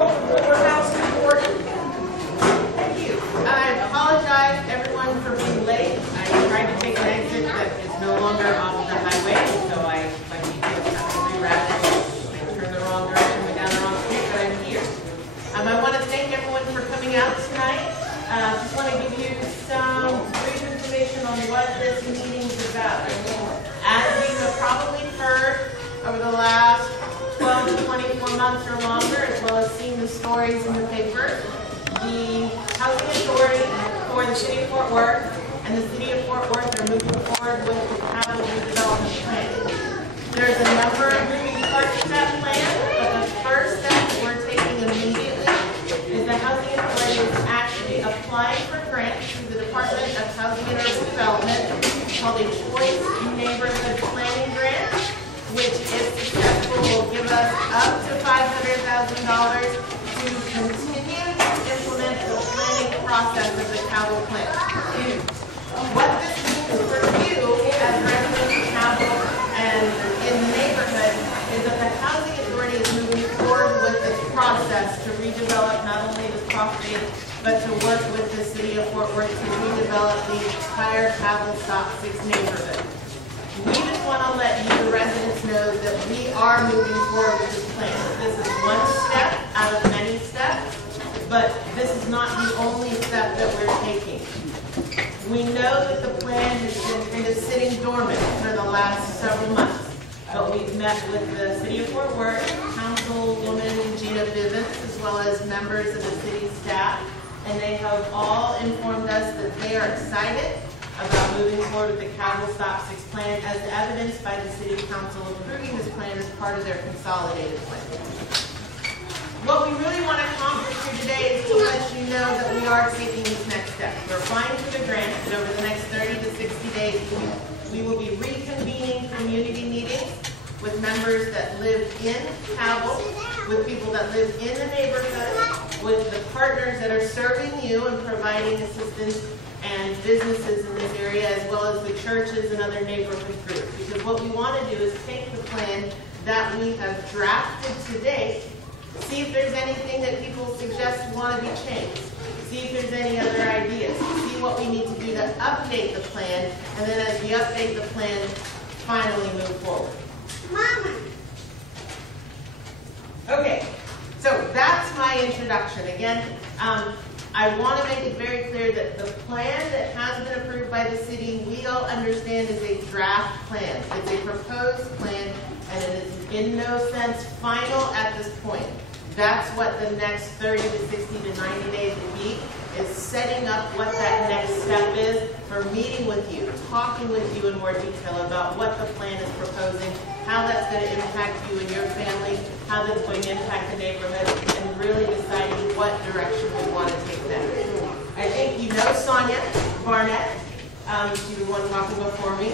Thank you. I apologize everyone for being late. I tried to take an exit that is no longer off of the highway, so I need to reroute it. I turned the wrong direction, went down the wrong street, but I'm here. I want to thank everyone for coming out tonight. Just want to give you some brief information on what this meeting is about. As you have probably heard over the last 12 to 24 months or longer, as well as seeing the stories in the paper, the Housing Authority for the City of Fort Worth and the City of Fort Worth are moving forward with the Cavile Redevelopment plan. There's a number of moving parts to that plan, but the first step that we're taking immediately is the Housing Authority is actually applying for grants through the Department of Housing and Urban Development called a Choice Neighborhood Planning Grant, which, if successful, will give us up to $500,000 to continue to implement the planning process of the Cavile plan. What this means for you as residents of Cavile and in the neighborhood is that the Housing Authority is moving forward with this process to redevelop not only the property, but to work with the City of Fort Worth to redevelop the entire Cavile Stop 6 neighborhood. We just want to let you, the residents, know that we are moving forward with this plan. This is one step out of many steps, but this is not the only step that we're taking. We know that the plan has been kind of sitting dormant for the last several months, but we've met with the City of Fort Worth, Councilwoman Gina Vivens, as well as members of the city staff, and they have all informed us that they are excited about moving forward with the Cavile Stop 6 plan as evidenced by the City Council approving this plan as part of their consolidated plan. What we really want to accomplish here today is to let you know that we are taking this next step. We're applying for the grant, and over the next 30 to 60 days, we will be reconvening community meetings with members that live in Cavile, with people that live in the neighborhood, with the partners that are serving you and providing assistance and businesses in this area, as well as the churches and other neighborhood groups. Because what we want to do is take the plan that we have drafted to date, see if there's anything that people suggest want to be changed, see if there's any other ideas, see what we need to do to update the plan, and then as we update the plan, finally move forward. Mama. Okay, so that's my introduction. Again, I want to make it very clear that the plan that has been approved by the city, we all understand is a draft plan. It's a proposed plan, and it is in no sense final at this point. That's what the next 30 to 60 to 90 days will be, is setting up what that next step is for meeting with you, talking with you in more detail about what the plan is proposing, how that's going to impact you and your family, how that's going to impact the neighborhood, and really deciding what direction we want to take next. I think you know Sonia Barnett. She's the one talking before me.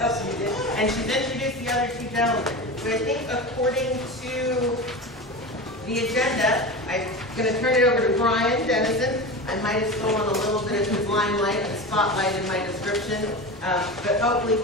Oh, you did. And she's introduced the other two gentlemen. So I think according to the agenda, I'm going to turn it over to Brian Dennison. I might have stolen a little bit of his limelight and spotlight in my description, but hopefully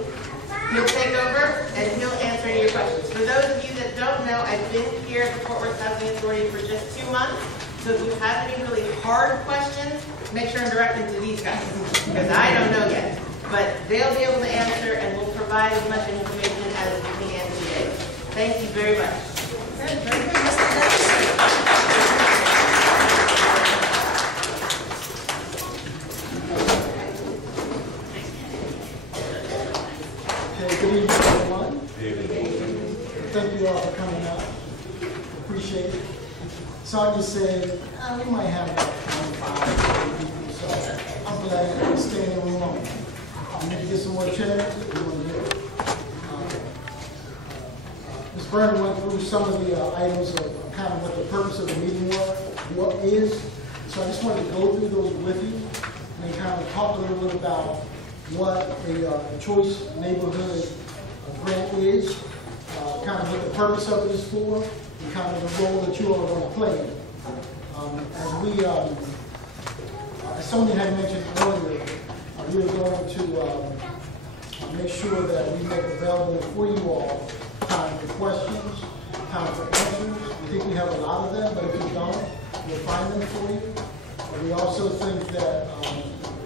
he'll take over and he'll answer any of your questions. For those of you that don't know, I've been here at the Fort Worth Housing Authority for just 2 months, so if you have any really hard questions, make sure and direct them to these guys, because I don't know yet. But they'll be able to answer, and we'll provide as much information as we can today. Thank you very much. Very good, Mr. Dennison. Okay, good evening, everyone. Thank you all for coming out. Appreciate it. Sonia said, we might have about 25 people, so I'm glad you're staying in the room. We need to get some more chairs. Ms. Byrne went through some of the items of kind of what the purpose of the meeting is. So I just wanted to go through those with you and kind of talk a little bit about what a choice neighborhood grant is, kind of what the purpose of it is for, and kind of the role that you all are going to play in it. As Sonia had mentioned earlier, we are going to make sure that we make available for you all time for questions, time for answers. We think we have a lot of them, but if we don't, we'll find them for you. We also think that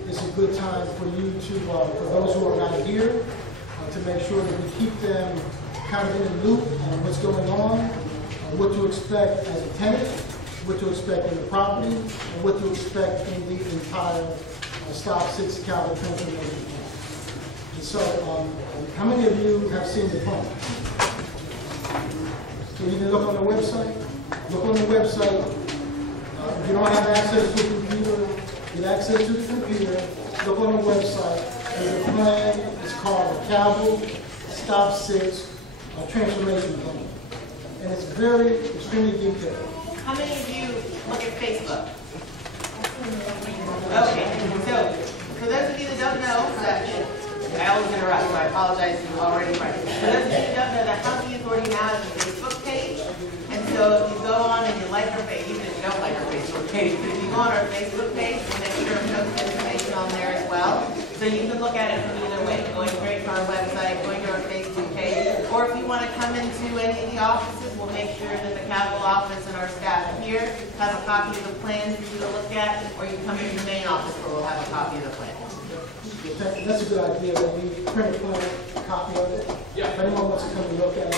it's a good time for you to, for those who are not here, to make sure that we keep them kind of in the loop on what's going on, what to expect as a tenant, what to expect in the property, and what to expect in the entire Stop 6 Cavile transformation plan. And so, how many of you have seen the plan? So you can look on the website. Look on the website. If you don't have access to a computer, get access to the computer. Look on the website. There's a plan. It's called the Cavile Stop 6 transformation plan, and it's very extremely detailed. How many of you look at Facebook? Okay, so for those of you that don't know, I always interrupt, so I apologize if you're already right. For those of you that don't know, the Housing Authority now has a Facebook page, and so if you go on and you like our page, even if you don't like our Facebook page, but if you go on our Facebook page, we'll make sure we post information on there as well. So you can look at it from either way, going straight to our website, going to our Facebook page, or if you want to come into any of the offices, we'll make sure that the Cavile office and our staff here has a copy of the plan for you to look at, or you come into the main office where we'll have a copy of the plan. That's a good idea, that we print a plan, a copy of it. Yeah. If anyone wants to come and look at it.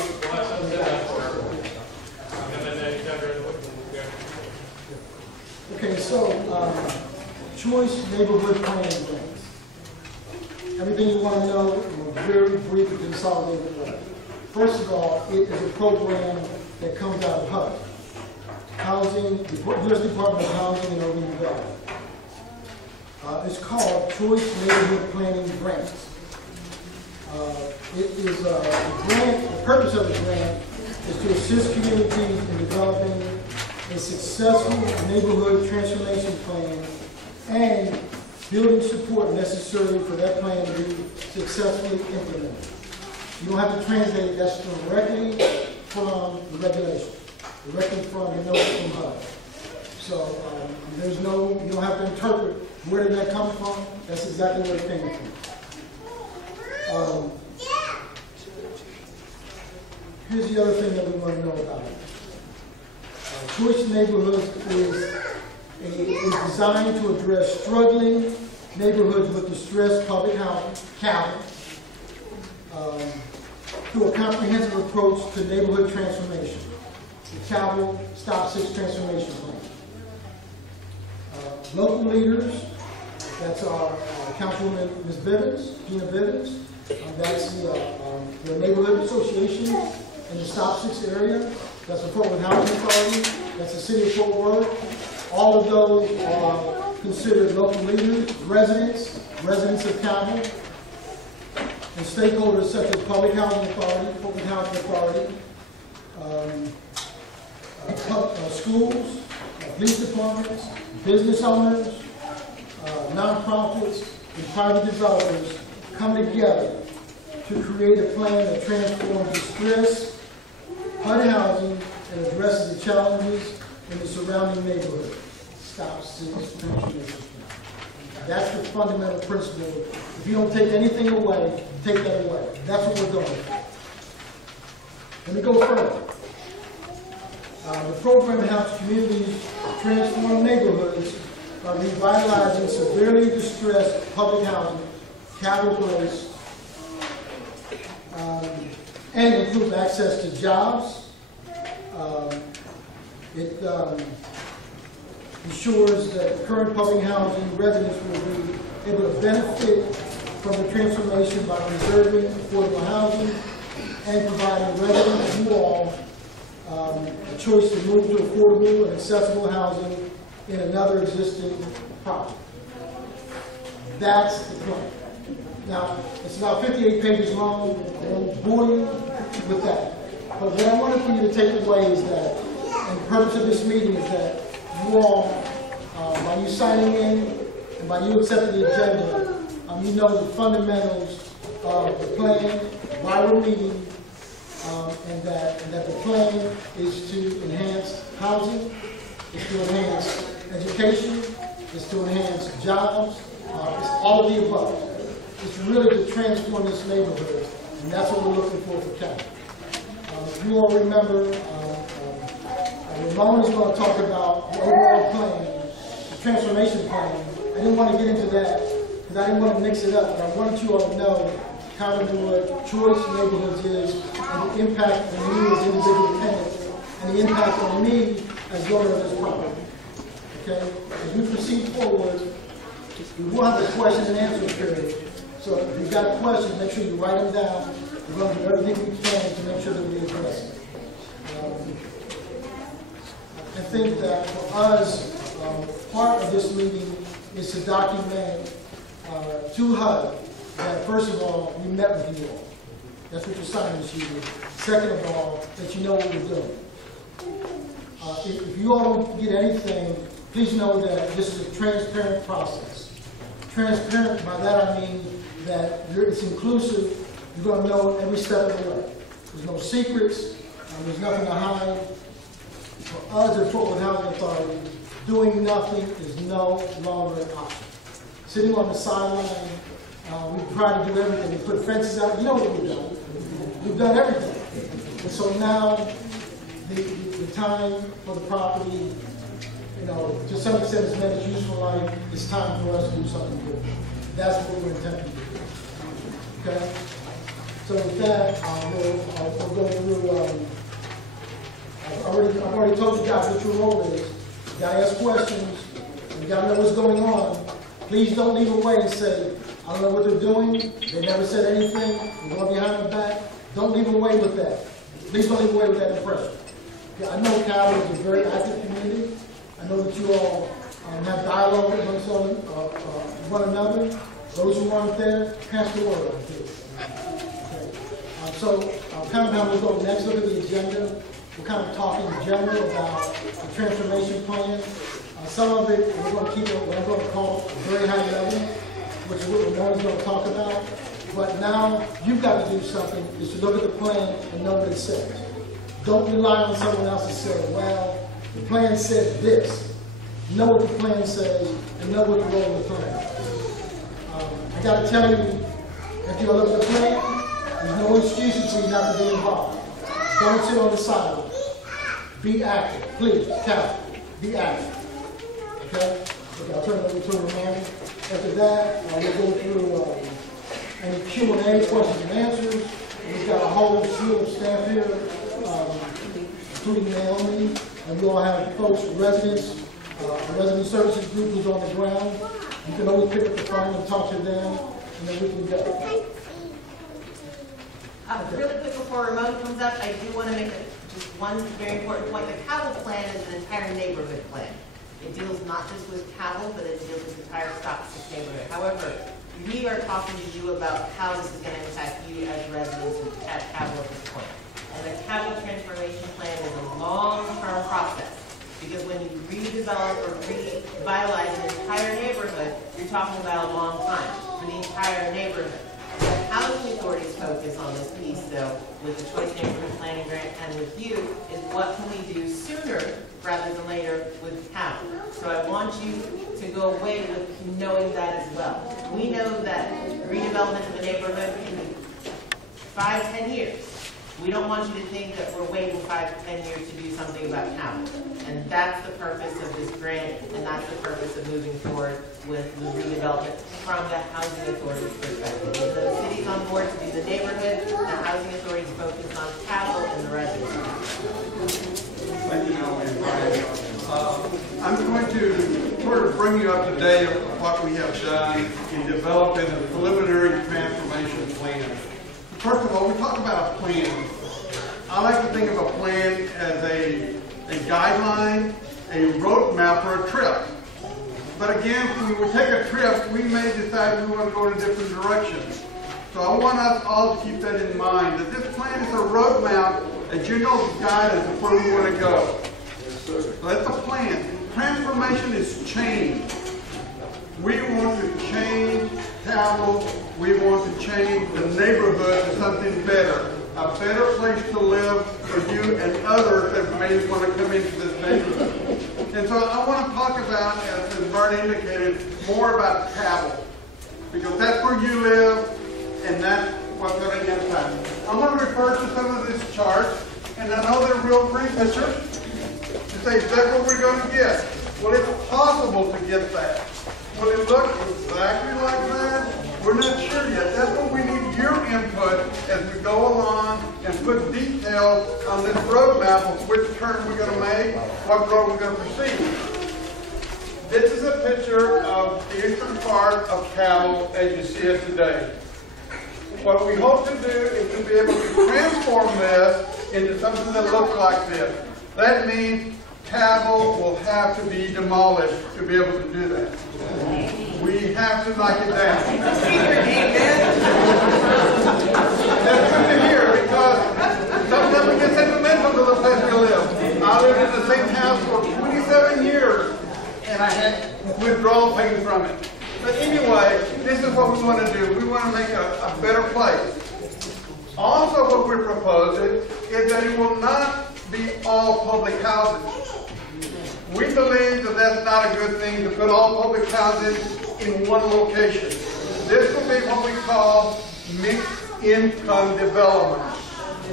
Okay, so choice neighborhood planning grants. Everything you want to know in a very brief and consolidated way. First of all, it is a program that comes out of HUD, U.S. Department of Housing and Urban Development. It's called Choice Neighborhood Planning Grants. It is a grant. The purpose of the grant is to assist communities in developing a successful neighborhood transformation plan and building support necessary for that plan to be successfully implemented. You don't have to translate it, that's directly from the regulation, directly from the notes from HUD. So there's no, you don't have to interpret where did that come from, that's exactly where it came from. Here's the other thing that we want to know about it. Choice Neighborhoods is designed to address struggling neighborhoods with distressed public housing, Cavile, through a comprehensive approach to neighborhood transformation, the Cavile Stop 6 transformation plan. Local leaders, that's our Councilwoman Ms. Bivens, Gina Bivens, that's the neighborhood association in the Stop 6 area, that's the Fort Worth Housing Authority, that's the City of Fort Worth. All of those are considered local leaders, residents of Cavile, and stakeholders such as Public Housing Authority, Fort Worth Housing Authority, schools, police departments, business owners, nonprofits, and private developers come together to create a plan that transforms distressed HUD housing and addresses the challenges in the surrounding neighborhood. Stop 6 transformation plan. That's the fundamental principle. If you don't take anything away, take that away. That's what we're doing. Let me go further. The program helps communities transform neighborhoods by revitalizing severely distressed public housing, Cavile Place, and improve access to jobs. It ensures that current public housing residents will be able to benefit from the transformation by preserving affordable housing and providing residents who all a choice to move to affordable and accessible housing in another existing property. That's the plan. Now, it's about 58 pages long. I won't bore you with that. But what I wanted for you to take away is that, and the purpose of this meeting is that you all, by you signing in and by you accepting the agenda, you know the fundamentals of the plan, why we're meeting, and that the plan is to enhance housing, is to enhance education, is to enhance jobs, it's all of the above. It's really to transform this neighborhood, and that's what we're looking for Cavile. You all remember I'm only going to talk about the overall plan, the transformation plan. I didn't want to get into that because I didn't want to mix it up, but I wanted you all to know kind of what choice neighborhoods is and the impact on you as individual tenants and the impact on me as the owner of this property. Okay? As we proceed forward, we will have a question and answer period. So if you've got questions, make sure you write them down. We're going to do everything we can to make sure that we address it. I think that for us, part of this meeting is to document to HUD that first of all, we met with you all. That's what you're signing this year. Second of all, that you know what we're doing. If you all don't get anything, please know that this is a transparent process. Transparent, by that I mean that it's inclusive. You're going to know every step of the way. There's no secrets. There's nothing to hide. For us at Fort Worth Housing Authority, doing nothing is no longer an option. Sitting on the sideline, we try to do everything. We put fences out. You know what we've done. We've done everything. And so now, the time for the property, you know, to some extent it's meant its useful life. It's time for us to do something good. That's what we're intending to do. Okay? So with that, we'll go through, I've already told you guys what your role is. You gotta ask questions. You gotta know what's going on. Please don't leave away and say, I don't know what they're doing. They never said anything. We're going behind the back. Don't leave away with that. Please don't leave away with that impression. Okay, I know Cavile is a very active community. I know that you all have dialogue amongst one another. Those who aren't there, pass the word on, please. Okay. So kind of how we'll go next. Look at the agenda. We're kind of talking in general about the transformation plan. Some of it, we're going to keep it what I'm going to call a very high level, which is what Ramon's going to talk about. But now, you've got to do something, is to look at the plan and know what it says. Don't rely on someone else to say, well, the plan said this. Know what the plan says and know what the role of the plan is. I got to tell you, if you look at the plan, there's no excuses for you not to be involved. Don't sit on the sideline. Be active. Please, Cavile, be active. Okay? Okay, I'll turn it over to Ramon. After that, we'll go through any Q&A, questions and answers. We've got a whole slew of staff here, including Naomi. And we all have folks, residents, a resident services group who's on the ground. You can always pick up the phone and talk to them, and then we can go. Really quick before Ramon comes up, I do want to make just one very important point. The Cavile plan is an entire neighborhood plan. It deals not just with Cavile, but it deals with the entire Stock 6 neighborhood. However, we are talking to you about how this is going to impact you as residents at Cavile at this point. And the Cavile transformation plan is a long-term process. Because when you redevelop or revitalize an entire neighborhood, you're talking about a long time for the entire neighborhood. The Housing Authority's focus on this piece, though, with the Choice Neighborhood Planning Grant and with you, is what can we do sooner rather than later with Cavile. So I want you to go away with knowing that as well. We know that redevelopment of the neighborhood can be 5-10 years. We don't want you to think that we're waiting 5-10 years to do something about Cavile. And that's the purpose of this grant, and that's the purpose of moving forward with the redevelopment from the Housing Authority's perspective. If the city's on board to do the neighborhood, the Housing Authority's focused on Cavile and the residents. Thank you, Naomi and Brian. I'm going to sort of bring you up to date on what we have done in developing a preliminary transformation plan. First of all, we talk about a plan. I like to think of a plan as a guideline, a roadmap for a trip. But again, when we take a trip, we may decide we want to go in a different direction. So I want us all to keep that in mind, that this plan is a roadmap that you know the guidance of where we want to go. So that's a plan. Transformation is change. We want to change Cavile. We want to change the neighborhood to something better. A better place to live for you and others that may want to come into this neighborhood. And so I want to talk about, as Bart indicated, more about Cavile. Because that's where you live, and that's what's going to impact. I'm going to refer to some of these charts, and I know they're real pretty pictures. say, that's what we're going to get. Well, it's possible to get that. Will it look exactly like that? We're not sure yet. That's what we need your input as we go along and put details on this roadmap of which turn we're going to make, what road we're going to proceed. This is a picture of the eastern part of Cavile as you see it today. What we hope to do is to be able to transform this into something that looks like this. That means Cavile will have to be demolished to be able to do that. We have to knock it down. That's good to hear because sometimes we get sentimental to the place we live. I lived in the same house for 27 years and I had withdrawal pain from it. But anyway, this is what we want to do. We want to make a better place. Also, what we're proposing is that it will not be all public housing. We believe that that's not a good thing to put all public housing in one location. This will be what we call mixed income development.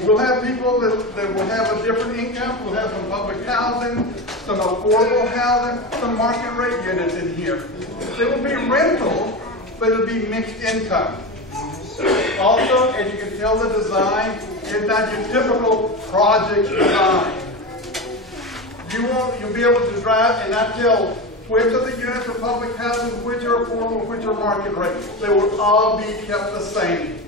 We'll have people that will have a different income. We'll have some public housing, some affordable housing, some market rate units in here. They will be rental, but it'll be mixed income. Also, as you can tell, the design is not your typical project design. You'll be able to drive and not tell which of the units are public housing, which are affordable, which are market rate. They will all be kept the same.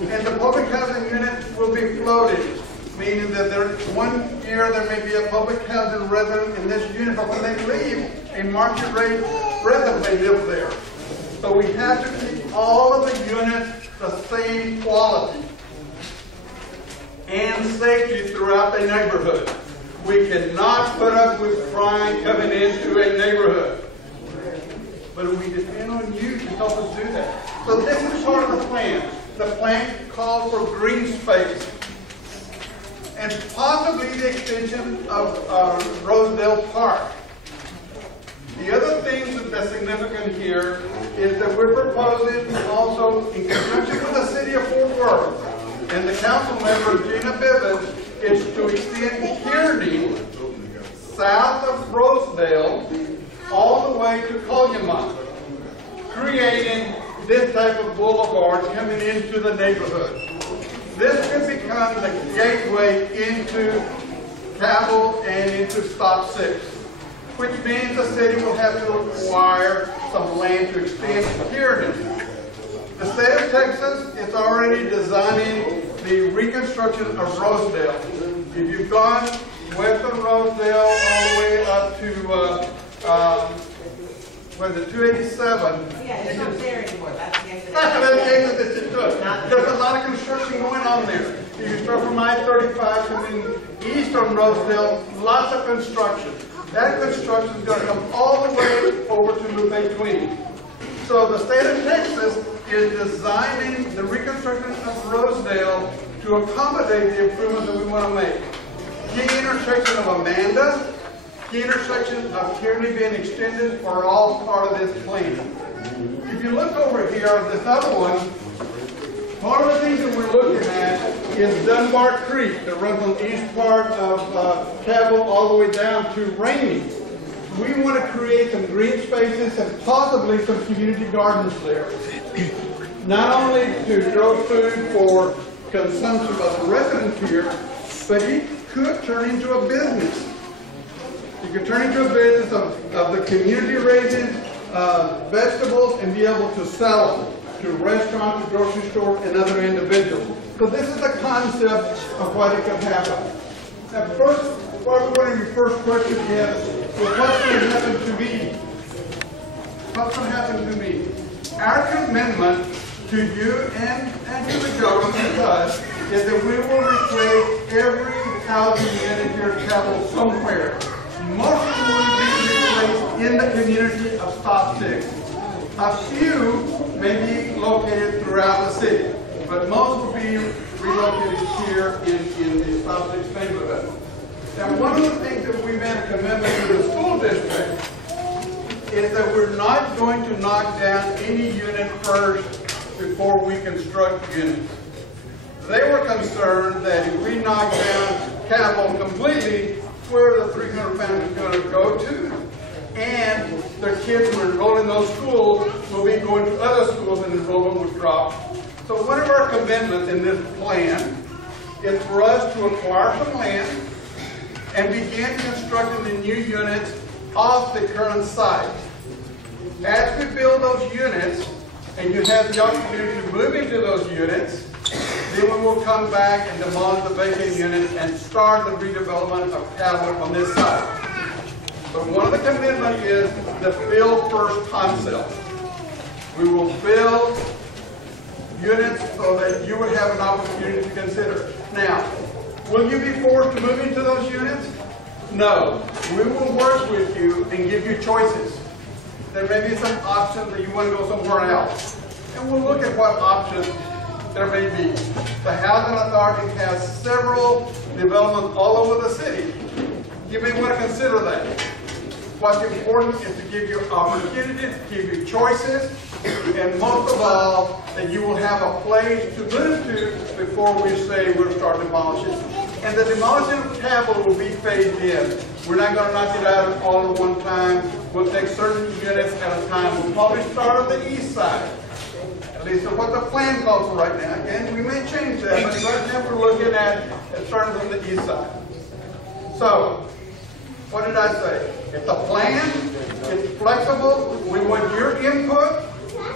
And the public housing unit will be floated, meaning that one year there may be a public housing resident in this unit, but when they leave, a market rate resident may live there. So we have to keep all of the units the same quality and safety throughout the neighborhood. We cannot put up with crime coming into a neighborhood. But we depend on you to help us do that. So this is part of the plan. The plan calls for green space and possibly the extension of Rosedale Park. The other thing that's significant here is that we're proposing also, in conjunction with the city of Fort Worth and the council member Gina Bivens, is to extend Kearney south of Rosedale all the way to Colyamont, creating this type of boulevard coming into the neighborhood. This could become the gateway into Cavile and into Stop 6, which means the city will have to acquire some land to extend Kearney. The state of Texas is already designing the reconstruction of Rosedale. If you've gone west of Rosedale all the way up to the 287. Yeah, it's not there anymore. That's the exit. There's a lot of construction going on there. If you start from I-35 coming east from Rosedale, lots of construction. That construction is going to come all the way over to Lupe Tween. So the state of Texas is designing the reconstruction of Rosedale to accommodate the improvements that we want to make. Key intersection of Amanda, key intersection of Kearney being extended are all part of this plan. If you look over here on this other one, part of the things that we're looking at is Dunbar Creek that runs on the east part of Cavile all the way down to Rainey. We want to create some green spaces and possibly some community gardens there. Not only to grow food for consumption by the residents here, but it could turn into a business. You could turn into a business of the community raising vegetables and be able to sell them to restaurants, to grocery stores, and other individuals. So this is the concept of what it could happen. Now first, one of your first questions is, well, what's going to happen to me? What's going to happen to me? Our commitment to you and to the government is that we will replace every housing unit here in Cavile somewhere. Most of them will be replaced in the community of Stop 6. A few may be located throughout the city, but most will be relocated here in the Stop 6 neighborhood. Now, one of the things that we made a commitment to the school district is that we're not going to knock down any unit first before we construct units. They were concerned that if we knock down Cavile completely, where the 300 families are going to go to, and their kids who enroll in those schools will be going to other schools and enrollment will drop. So one of our commitments in this plan is for us to acquire some land and begin constructing the new units off the current site. As we build those units, and you have the opportunity to move into those units, then we will come back and demolish the vacant units and start the redevelopment of Cavile on this side. But one of the commitments is the build first concept. We will build units so that you would have an opportunity to consider. Now, will you be forced to move into those units? No. We will work with you and give you choices. There may be some options that you want to go somewhere else. And we'll look at what options there may be. The Housing Authority has several developments all over the city. You may want to consider that. What's important is to give you opportunities, give you choices, and most of all, that you will have a place to move to before we say we'll start demolishing. And the demolition of Cavile will be phased in. We're not going to knock it out all at one time. We'll take certain units at a time. We'll probably start on the east side. At least that's what the plan calls for right now. Again, we may change that, but right now we're looking at starting from the east side. So, what did I say? It's a plan, it's flexible, we want your input,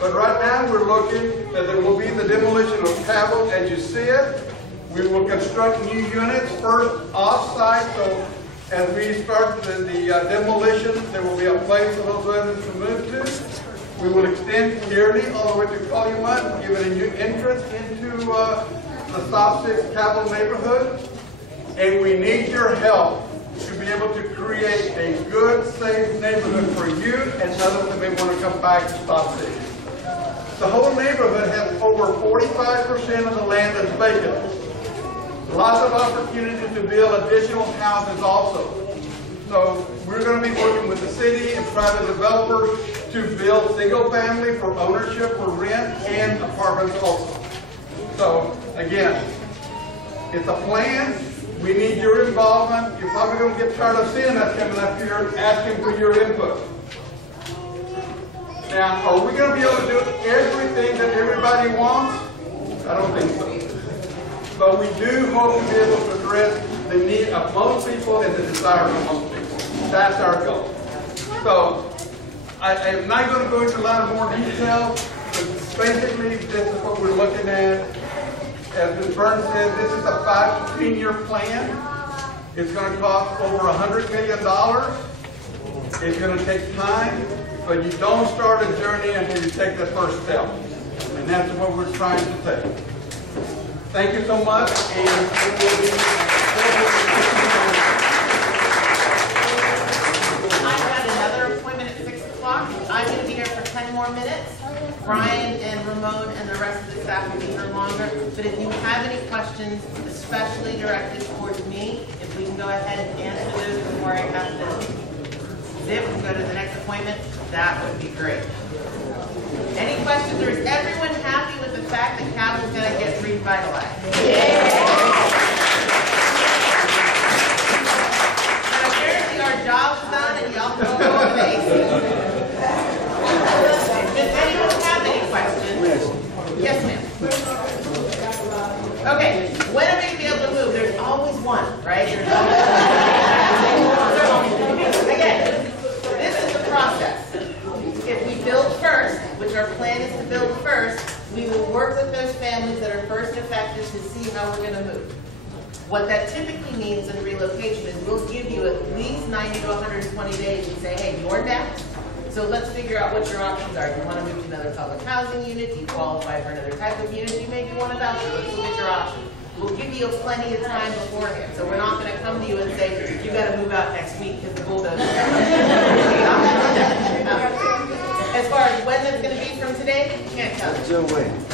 but right now we're looking that there will be the demolition of Cavile as you see it. We will construct new units first off-site, so as we start the demolition, there will be a place for those residents to move to. We will extend Kearney all the way to Calumet, give it a new entrance into the South 6 Cavile neighborhood, and we need your help to be able to create a good, safe neighborhood for you and others that may want to come back to South 6. The whole neighborhood has over 45% of the land that's vacant. Lots of opportunities to build additional houses also. So we're going to be working with the city and private developers to build single family for ownership, for rent, and apartments also. So again, it's a plan. We need your involvement. You're probably going to get tired of seeing us coming up here asking for your input. Now, are we going to be able to do everything that everybody wants? I don't think so. But we do hope to be able to address the need of most people and the desire of most people. That's our goal. So, I am not going to go into a lot of more detail, but basically this is what we're looking at. As Ms. Burns said, this is a 5 to 10-year plan. It's going to cost over $100 million. It's going to take time, but you don't start a journey until you take the first step. And that's what we're trying to take. Thank you so much, and it will be... I've got another appointment at 6 o'clock. I'm going to be here for 10 more minutes. Brian and Ramon and the rest of the staff will be here longer. But if you have any questions, especially directed towards me, if we can go ahead and answer those before I have to zip and go to the next appointment, that would be great. Any questions, or is everyone happy with the fact that Cavile is going to get revitalized? And apparently our job's done and y'all can go over the AC. Does anyone have any questions? Yes, ma'am. Okay, when are they going to be able to move? There's always one, right? There's always again, this is the process. If we build first, which our plan is to build first, we will work with those families that are first affected to see how we're going to move. What that typically means in relocation is we'll give you at least 90 to 120 days and say, hey, you're next. So let's figure out what your options are. Do you want to move to another public housing unit? Do you qualify for another type of unit? Do you maybe want a voucher? Let's look at your options. We'll give you plenty of time beforehand. So we're not going to come to you and say, you got to move out next week because the bulldozer is As far as when that's going to be from today, can't tell you.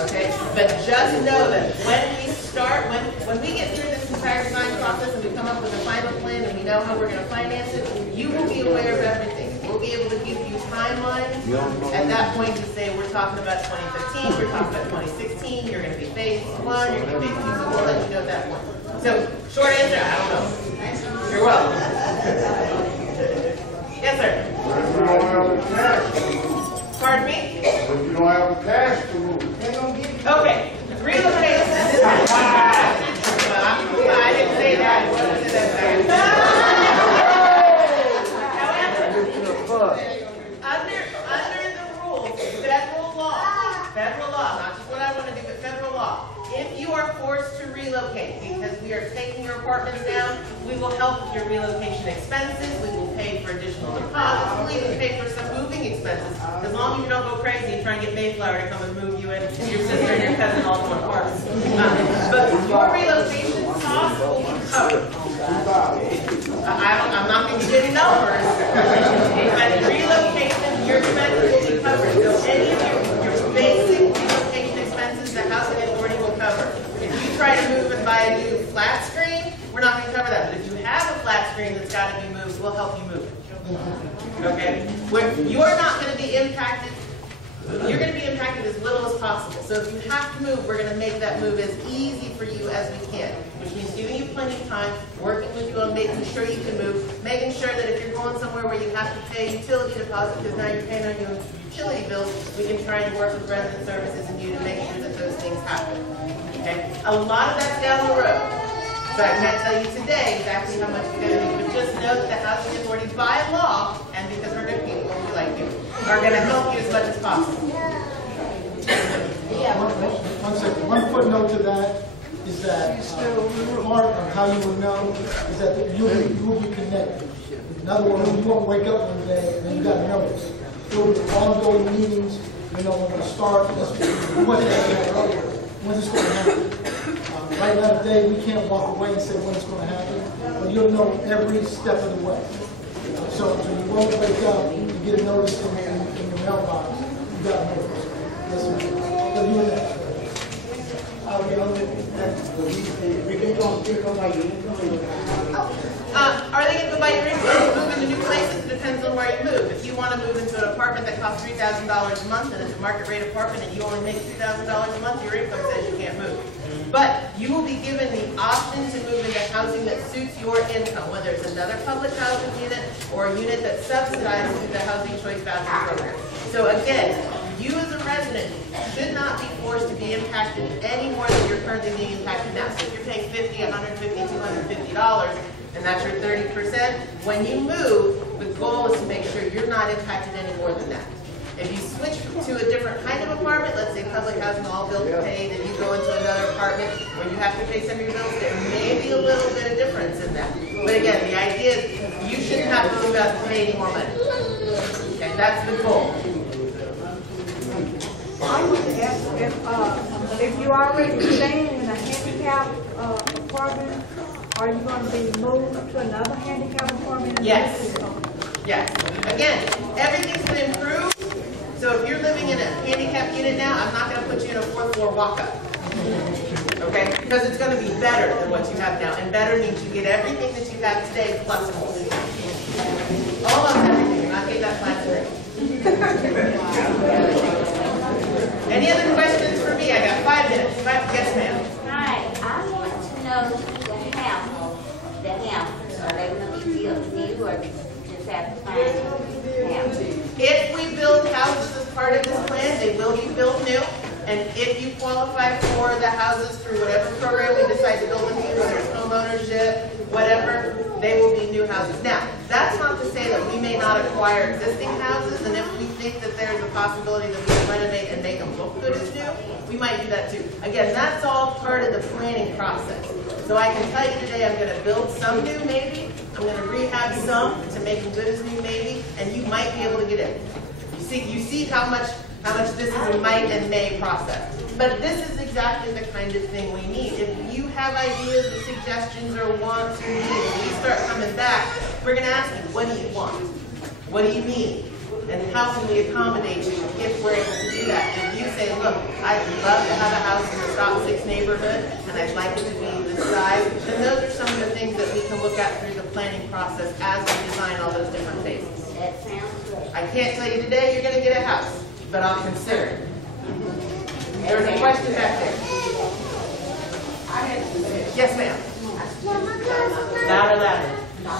Okay? But just know that when we start, when we get through this entire design process and we come up with a final plan and we know how we're going to finance it, you will be aware of everything. We'll be able to give you timelines. At that point, to say we're talking about 2015, we're talking about 2016, you're going to be phase 1, you're going to be phase 2, so we'll let you know at that point. So, short answer, I don't know. You're welcome. Yes, sir. You don't have the cash. Pardon me? If you don't have the cash to move. Okay. Relocation. I didn't say that. What was it that However, under the rules, federal law, not just what I want to do, but federal law, if you are forced to relocate because we are taking your apartments down, we will help with your relocation expenses, we will pay for additional deposits, we'll even pay for some moving expenses, as long as you don't go crazy and try and get Mayflower to come and move you in, your sister and your cousin all to one apartment. But your relocation costs will be covered. I'm not going to give you numbers, but relocation, your expenses will be covered. So any of your basic relocation expenses, the housing authority will cover. If you try to move and buy a new flat screen, we're not going to cover that. But if you have a flat screen that's got to be moved, we'll help you move it. Okay? You're not going to be impacted. You're going to be impacted as little as possible. So if you have to move, we're going to make that move as easy for you as we can, which means giving you plenty of time, working with you on making sure you can move, making sure that if you're going somewhere where you have to pay utility deposit because now you're paying on your utility bills, we can try and work with resident services and you to make sure that those things happen. Okay? A lot of that's down the road. So I can't tell you today exactly how much it's going to be, but just know that the housing authorities, by law, and because we're good people, we like you, are going to help you as much as possible. One second. One footnote to that is that part of how you will know is that you will be connected. In other words, you won't wake up one day and then you got to know this. There will be ongoing meetings. You know when we start. When's it's going to happen? Right now today, we can't walk away and say when it's going to happen, but you'll know every step of the way. So you won't wake up and get a notice in your mailbox. You got a notice. Yes, sir. So you and that. Are they going to go by your income? Move into new places? It depends on where you move. If you want to move into an apartment that costs $3,000 a month and it's a market rate apartment and you only make $2,000 a month, your income says you can't move. But you will be given the option to move into housing that suits your income, whether it's another public housing unit or a unit that's subsidized through the Housing Choice Voucher Program. So again, you as a resident should not be forced to be impacted any more than you're currently being impacted now. So if you're paying $50, $150, $250, and that's your 30%, when you move, the goal is to make sure you're not impacted any more than that. If you switch to a different kind of apartment, let's say public housing, all bills paid, and you go into another apartment where you have to pay some of your bills, there may be a little bit of difference in that. But again, the idea is you shouldn't have to move out to pay any more money. Okay, that's the goal. I would ask if you're already staying in a handicapped apartment, are you going to be moved to another handicapped apartment? Yes. Yes. Again, everything's been improved. So if you're living in a handicapped unit now, I'm not going to put you in a 4th floor walk-up. Okay? Because it's going to be better than what you have now. And better means you get everything that you have today plus more. Almost everything. You're not getting that flat screen. Any other questions for me? I got 5 minutes. Yes, ma'am. Hi, I want to know the house. Are they going to be built new or just have to find a house? If we build houses as part of this plan, they will be built new. And if you qualify for the houses through whatever program we decide to build them to, whether it's home ownership, whatever, they will be new houses. Now, that's not to say that we may not acquire existing houses, and if we think that there's a possibility that we can renovate and make them look good as new, we might do that too. Again, that's all part of the planning process. So I can tell you today I'm going to build some new maybe, I'm going to rehab some to make them good as new maybe, and you might be able to get in. You see how much this is a might and may process. But this is exactly the kind of thing we need. If you have ideas or suggestions or wants or needs, when we start coming back, we're going to ask you, what do you want? What do you need? And how can we accommodate you if we're able to do that? If you say, look, I'd love to have a house in the top 6 neighborhood, and I'd like it to be this size, then those are some of the things that we can look at through the planning process as we design all those different phases. That sounds good. I can't tell you today you're going to get a house, but I'll consider it. There's a question back there. Yes, ma'am. Louder, louder. I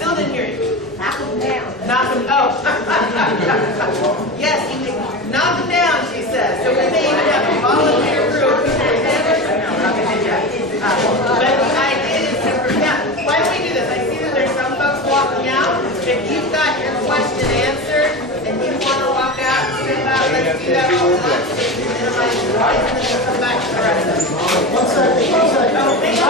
still didn't hear you. Knock them down. Knock them, oh. Yes, knock them down, she says. So we may even have a volunteer group. But the idea is to prevent, why don't we do this? I see that there's some folks walking out. If you've got your question answered and you want to walk out and sit out, let's do that all at once. Minimize the noise and then come back to the rest of us. One second, one second. Oh, thank you.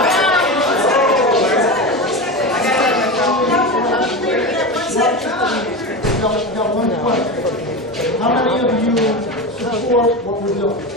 Got one question. How many of you support what we're doing?